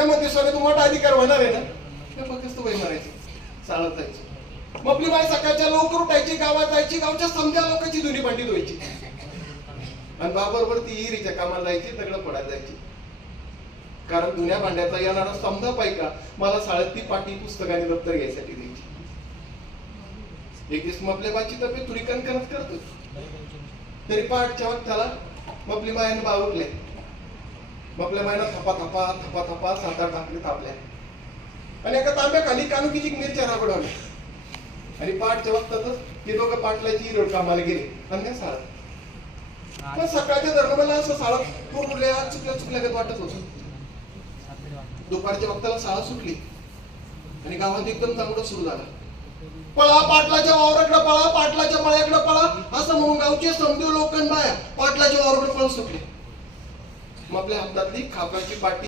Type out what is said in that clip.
त्या मध्ये सगळे तुम्हाला अधिकार होणार आहे ना, त्या फक्त वय मारायचं, चालत जायचं. मग आपली बाई सकाळच्या लवकर उठायची, गावात जायची, गावच्या समजा लोकांची धुनी भांडी धुवायची आणि बाबरोबर ती हिरीच्या कामाला जायची, दगड पडायला जायची. कारण जुन्या भांड्याचा येणारा समजा पाहिका मला साळती पाटी पुस्तकाने दप्तर घ्यायसाठी द्यायची. एक दिवस मपलेबाची तब्येत थोडी कणकणच करतो, तरी पहाटच्या वक्ताला मपली बायाने बावरले. मपल्या बायना थपा थपा थपा थपा 7-8 भाकरी थापल्या आणि एका तांब्या खाली कानुकीची मिरच्या राबडवल्या आणि पहाटच्या वक्तातच ते दोघं पाटलाची हिरोड कामाला गेले आणि त्या साळत. पण सकाळच्या दरम्यान असं साळत पूर्ण चुकल्या वाटत होतं. दुपारच्या वक्ताला शाळा सुटली आणि गावात एकदम चांगलं सुरू झालं. पळा पाटलाच्या वावराकडे पळा, पाटलाच्या मळ्याकडे पळा असं म्हणून गावचे समजू लोक बाया पाटलाच्या वावराकडे पळत सुटले. मग आपल्या हातातली खापराची पाटी